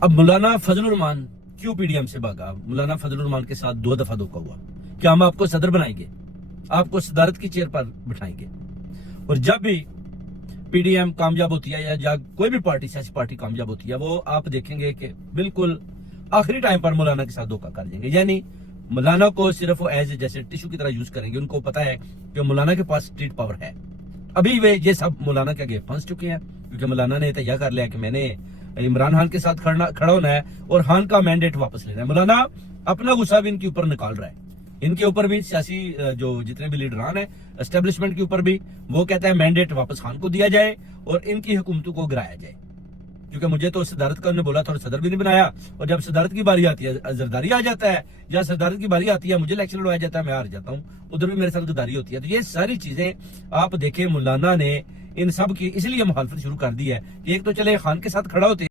اب مولانا فضل الرحمان کیوں P D M سے بھاگا؟ مولانا فضل الرحمان کے ساتھ 2 دفعہ دھوکہ ہوا کہ ہم آپ کو صدر بنائیں گے، آپ کو صدارت کی چیئر پر بٹھائیں گے، اور جب بھی پی ڈی ایم کامیاب ہوتی ہے یا کوئی بھی پارٹی، سیاسی پارٹی کامیاب ہوتی ہے، وہ آپ دیکھیں گے کہ بالکل آخری ٹائم پر مولانا کے ساتھ دھوکہ کر دیں گے، یعنی مولانا کو صرف ایز جیسے ٹیشو کی طرح یوز کریں گے۔ ان کو پتا ہے کہ مولانا کے پاس اسٹریٹ پاور ہے۔ ابھی یہ سب مولانا کے آگے پھنس چکے ہیں، کیونکہ مولانا نے تیار کر لیا کہ میں نے عمران خان کے ساتھ کھڑا ہونا ہے اور خان کا مینڈیٹ واپس لینا ہے۔ مولانا اپنا غصہ بھی ان کے اوپر نکال رہا ہے، ان کے اوپر بھی سیاسی جو جتنے بھی لیڈران ہیں اسٹیبلشمنٹ کے اوپر بھی، وہ کہتا ہے مینڈیٹ واپس خان کو دیا جائے اور ان کی حکومتوں کو گرایا جائے، کیونکہ مجھے تو صدارت کا انہوں نے بولا تھا اور صدر بھی نہیں بنایا، اور جب صدارت کی باری آتی ہے زرداری آ جاتا ہے، یا صدارت کی باری آتی ہے مجھے الیکشن لڑوایا جاتا ہے، میں ہار جاتا ہوں، ادھر بھی میرے ساتھ غداری ہوتی ہے۔ تو یہ ساری چیزیں آپ دیکھیں، مولانا نے ان سب کی اس لیے مخالفت شروع کر دی ہے کہ ایک تو چلے خان کے ساتھ کھڑا ہوتے